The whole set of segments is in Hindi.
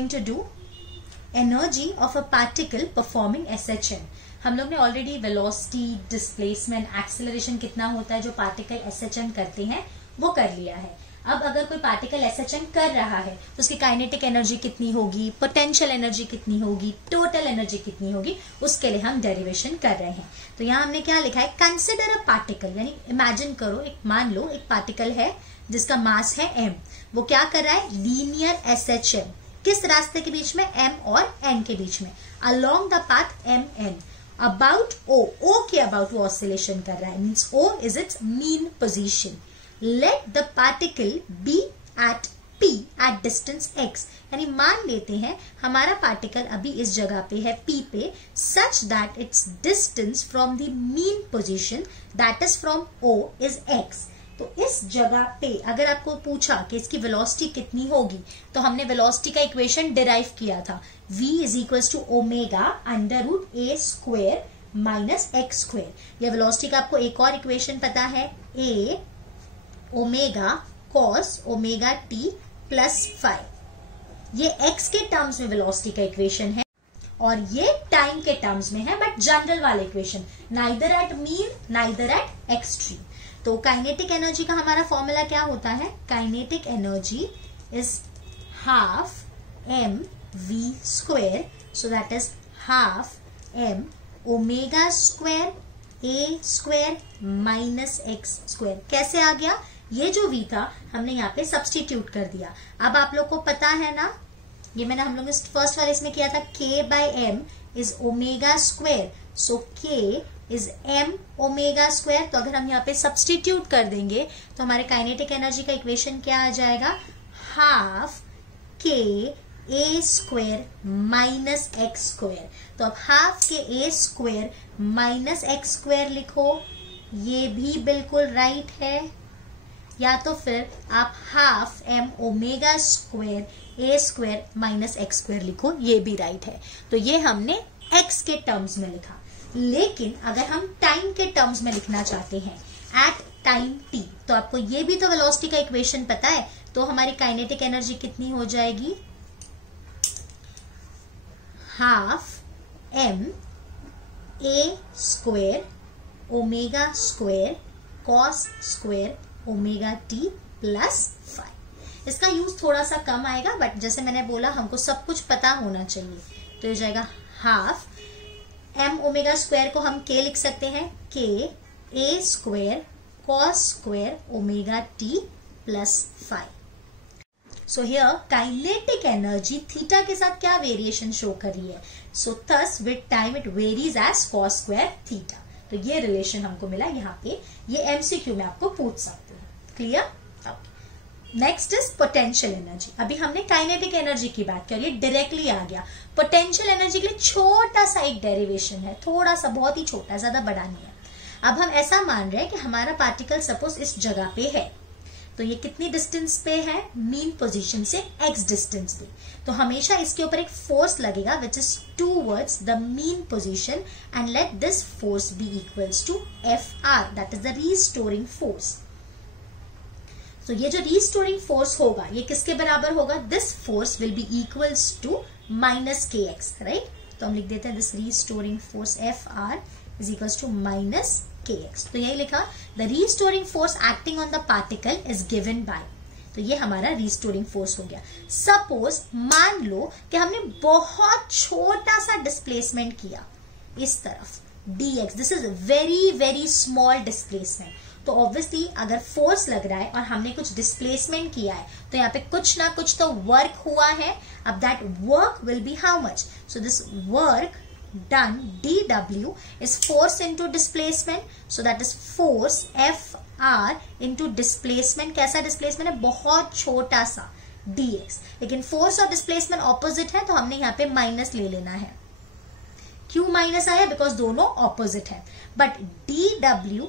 Going to do energy of a particle performing SHM। हम लोग ने ऑलरेडी वेलोसिटी, डिस्प्लेसमेंट, एक्सेलरेशन कितना होता है जो पार्टिकल SHM करते हैं वो कर लिया है। अब अगर कोई पार्टिकल SHM कर रहा है तो उसकी काइनेटिक एनर्जी कितनी होगी, पोटेंशियल एनर्जी कितनी होगी, टोटल एनर्जी कितनी होगी, उसके लिए हम डेरिवेशन कर रहे हैं। तो यहाँ हमने क्या लिखा है, कंसिडर अ पार्टिकल, यानी इमेजिन करो, एक मान लो एक पार्टिकल है जिसका मास है m, वो क्या कर रहा है, लीनियर SHM, किस रास्ते के बीच में, m और n के बीच में, along the path mn, about o के अबाउट वो ऑसिलेशन कर रहा है, means o is it's mean position. Let the particle be at P at distance x, यानी मान लेते हैं हमारा पार्टिकल अभी इस जगह पे है P पे, such that its distance from the mean position that is from O is x। तो इस जगह पे अगर आपको पूछा कि इसकी वेलोसिटी कितनी होगी तो हमने वेलोसिटी का इक्वेशन डिराइव किया था, v is equal to omega under root a square minus x square. या वेलोसिटी का आपको एक और इक्वेशन पता है, a omega cos omega T plus 5, ये x के टर्म्स में वेलोसिटी का इक्वेशन है और ये टाइम के टर्म्स में है, बट जनरल वाला equation, neither at mean neither at extreme. तो काइनेटिक एनर्जी का हमारा फॉर्मूला क्या होता है, kinetic energy is half mv square, so that is half m omega square a square minus x square. कैसे आ गया, ये जो v था हमने यहाँ पे सब्सटीट्यूट कर दिया। अब आप लोग को पता है ना, ये मैंने हम लोग ने फर्स्ट वाले इसमें किया था, k by m is omega square, so k is m omega square. तो अगर हम यहाँ पे सब्सटीट्यूट कर देंगे तो हमारे काइनेटिक एनर्जी का इक्वेशन क्या आ जाएगा, half k a square minus x square. तो अब हाफ के a square minus x square लिखो, ये भी बिल्कुल राइट है, या तो फिर आप half m omega square a square minus x square लिखो, ये भी राइट है। तो ये हमने x के टर्म्स में लिखा। लेकिन अगर हम टाइम के टर्म्स में लिखना चाहते हैं, एट टाइम t, तो आपको ये भी तो वेलोसिटी का इक्वेशन पता है, तो हमारी काइनेटिक एनर्जी कितनी हो जाएगी, half m a square omega square cos square omega T plus 5। इसका यूज थोड़ा सा कम आएगा, बट जैसे मैंने बोला हमको सब कुछ पता होना चाहिए, तो ये जाएगा हाफ m ओमेगा स्क्वायर को हम k लिख सकते हैं, k a square cos square omega T plus 5। So here kinetic energy theta के साथ क्या वेरिएशन शो कर रही है, so thus with time it varies as cos square theta. तो ये रिलेशन हमको मिला यहाँ पे, ये एमसीक्यू में आपको पूछ सकते हैं। Clear? Next is potential energy. अभी हमने काइनेटिक एनर्जी की बात करी, डायरेक्टली आ गया। पोटेंशियल एनर्जी के लिए छोटा सा एक डेरिवेशन है, थोड़ा सा, बहुत ही छोटा, ज्यादा बड़ा नहीं है। अब हम ऐसा मान रहे हैं कि हमारा पार्टिकल सपोज इस जगह पे है, तो ये कितनी डिस्टेंस पे है, मीन पोजीशन से x डिस्टेंस पे, तो हमेशा इसके ऊपर एक फोर्स लगेगा which is towards the mean position, and let this force be equals to Fr, that is the restoring force. तो ये जो रीस्टोरिंग फोर्स होगा ये किसके बराबर होगा, this force will be equals to minus kx, right. तो हम लिख देते हैं this restoring force Fr is equals to minus kx। तो यही लिखा, the restoring force acting on the particle is given by, तो ये हमारा रीस्टोरिंग फोर्स हो गया। सपोज मान लो कि हमने बहुत छोटा सा डिस्प्लेसमेंट किया इस तरफ dx, this is very very small displacement, तो ऑब्वियसली अगर फोर्स लग रहा है और हमने कुछ डिस्प्लेसमेंट किया है तो यहाँ पे कुछ ना कुछ तो वर्क हुआ है। अब that work will be how much, so this work done dw is force into displacement, so that is force Fr into displacement। कैसा डिस्प्लेसमेंट है, बहुत छोटा सा dx, लेकिन फोर्स और डिस्प्लेसमेंट ऑपोजिट है तो हमने यहाँ पे माइनस ले लेना है। क्यों माइनस आया, बिकॉज दोनों ऑपोजिट है। But dw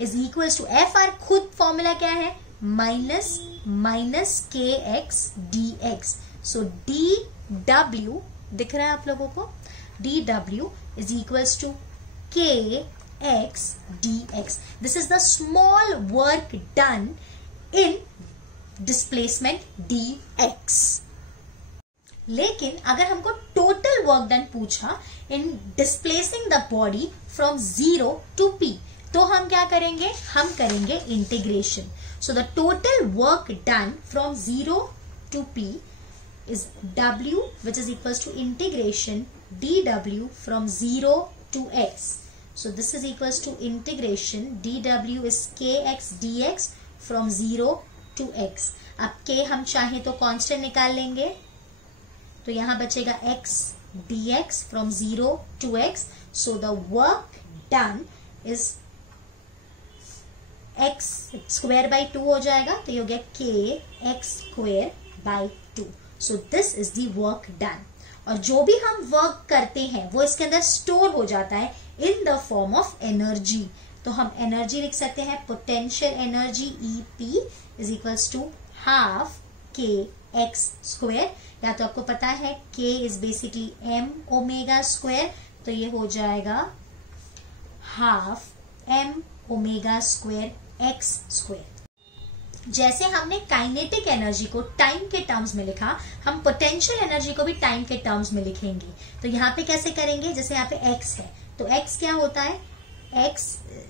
is equal to Fr, खुद फॉर्मूला क्या है, minus minus kx dx, so dw दिख रहा है आप लोगों को, dw is equals to kx dx. This is the small work done in displacement dx. लेकिन अगर हमको टोटल वर्क डन पूछा in displacing the body from 0 to p, तो हम क्या करेंगे, हम करेंगे integration. So the total work done from 0 to p is w, which is equals to integration dw from 0 to x. So this is equals to integration dw is kx dx from 0 to x. अब k हम चाहे तो कांस्टेंट निकाल लेंगे, तो यहां बचेगा x dx from 0 to x. So the work done is x square by 2 हो जाएगा, तो ये हो गया k x square by 2. So this is the work done. और जो भी हम वर्क करते हैं वो इसके अंदर स्टोर हो जाता है in the form of energy. तो हम एनर्जी लिख सकते हैं potential energy EP is equals to half k x square, या तो आपको पता है k is basically m omega square, तो ये हो जाएगा half m omega square x square. जैसे हमने काइनेटिक एनर्जी को टाइम के टर्म्स में लिखा, हम पोटेंशियल एनर्जी को भी टाइम के टर्म्स में लिखेंगे. तो यहाँ पे कैसे करेंगे, जैसे यहाँ पे x है, तो x क्या होता है, x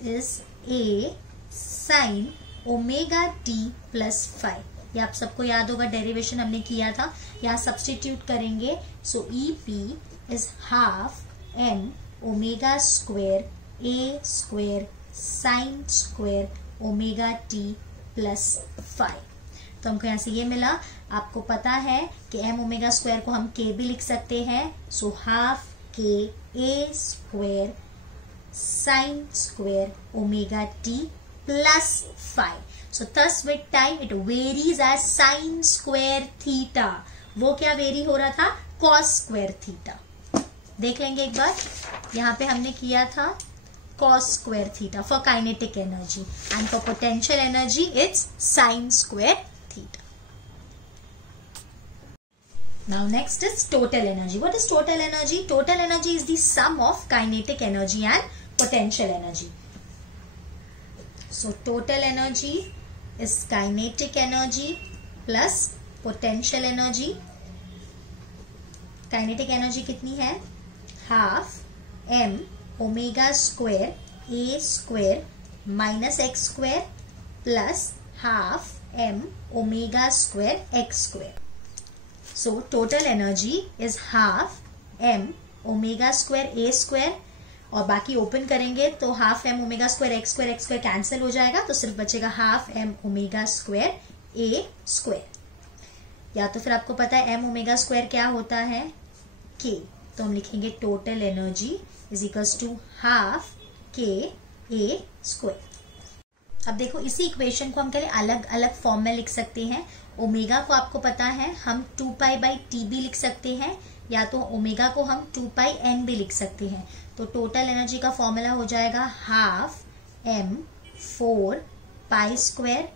is a sine omega t plus 5. ये आप सबको याद होगा, डेरिवेशन हमने किया था, यहाँ सब्स्टिट्यूट करेंगे. सो EP is half m omega square a square sine square omega t plus 5. तो हमको यहाँ से ये मिला. आपको पता है कि m ओमेगा स्क्वायर को हम k भी लिख सकते हैं. So half k a square sine square omega t plus 5. So thus with time it varies as sine square theta. वो क्या वेरी हो रहा था, कॉस स्क्वायर थीटा. देख लेंगे एक बार, यहाँ पे हमने किया था cos square theta for kinetic energy, and for potential energy it's sin square theta. Now next is total energy. What is total energy? Total energy is the sum of kinetic energy and potential energy. So total energy is kinetic energy plus potential energy. Kinetic energy कितनी है, half m omega square a square minus x square plus half m omega square x square. So total energy is half m omega square a square, और बाकी ओपन करेंगे तो half m omega square x square cancel हो जाएगा, तो सिर्फ बचेगा half m omega square a square. या तो फिर आपको पता है m ओमेगा स्क्वायर क्या होता है, k, तो हम लिखेंगे total energy is equals to half k a square. अब देखो इसी इक्वेशन को हम कह अलग अलग फॉर्म में लिख सकते हैं. ओमेगा को आपको पता है हम 2 पाई बाई टी भी लिख सकते हैं, या तो ओमेगा को हम 2 पाई n भी लिख सकते हैं. तो टोटल एनर्जी का फॉर्मूला हो जाएगा half m 4 pi square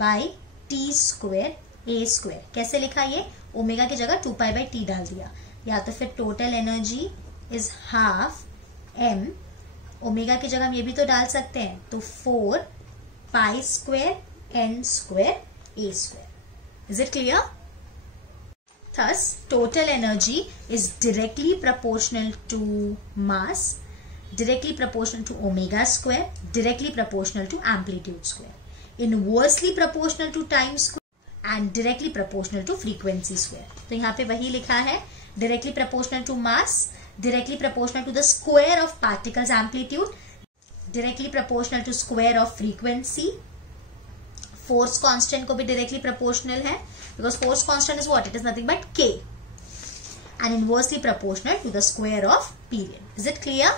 by T square a square. कैसे लिखा, ये ओमेगा की जगह 2 पाई बाई टी डाल दिया. या तो फिर total energy is half m, omega की जगह हम ये भी तो डाल सकते हैं, तो 4 pi square n square a square. Is it clear? Thus total energy is directly proportional to mass, directly proportional to omega square, directly proportional to amplitude square, inversely proportional to time square and directly proportional to frequency square. तो यहाँ पे वही लिखा है, directly proportional to mass, directly proportional to the square of particles amplitude, directly proportional to square of frequency. Force constant को भी directly proportional है, because force constant is what? It is nothing but k, and inversely proportional to the square of period. Is it clear?